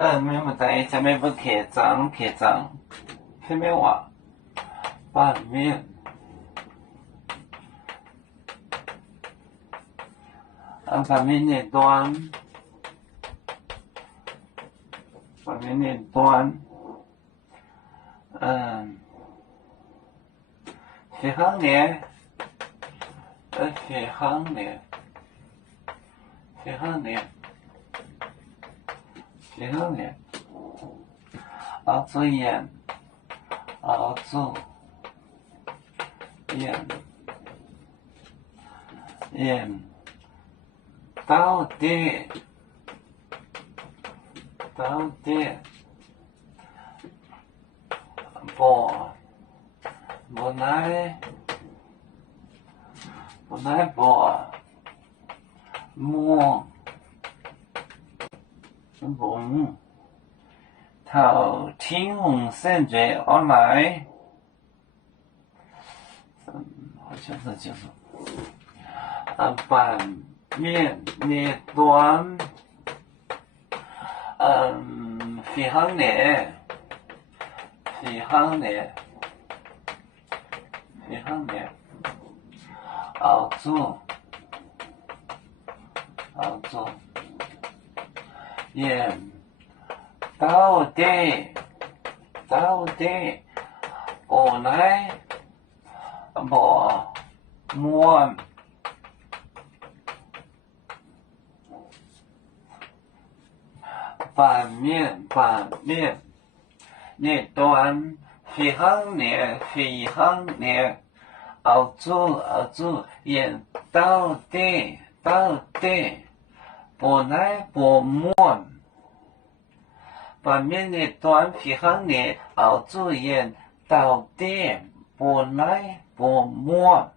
没么带，下面不开张，下面话版面，版面那端，续航列，熬煮盐，倒碟，不奶薄，磨，头天红闪着而来，好像是就是，版面那端，续航列，熬煮，盐，倒碟，不奶薄，磨，版面那端，续航列，熬煮，盐倒碟，不奶不磨，版面那端，续航列，熬煮盐倒碟，不奶不磨。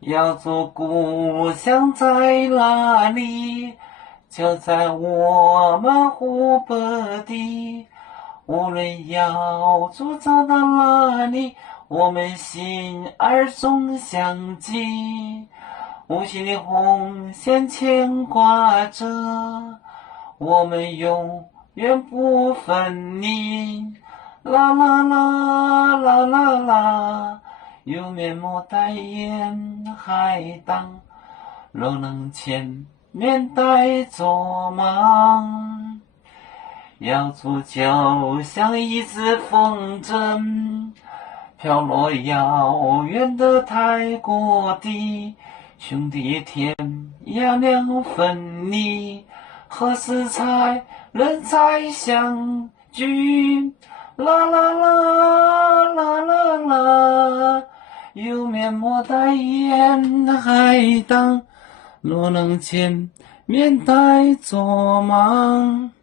要做故乡在哪里？就在我们湖北地。无论要住走到哪里，我们心儿总相系。无形的红线牵挂着，我们永远不分离。啦啦啦啦啦啦，有面膜代言海棠，若能前面带做忙，要做就像一只风筝，飘落遥远的泰国地。兄弟天涯两分离，何时才能再相聚？啦啦啦啦啦啦，有面膜代言海棠，若能见面带做忙。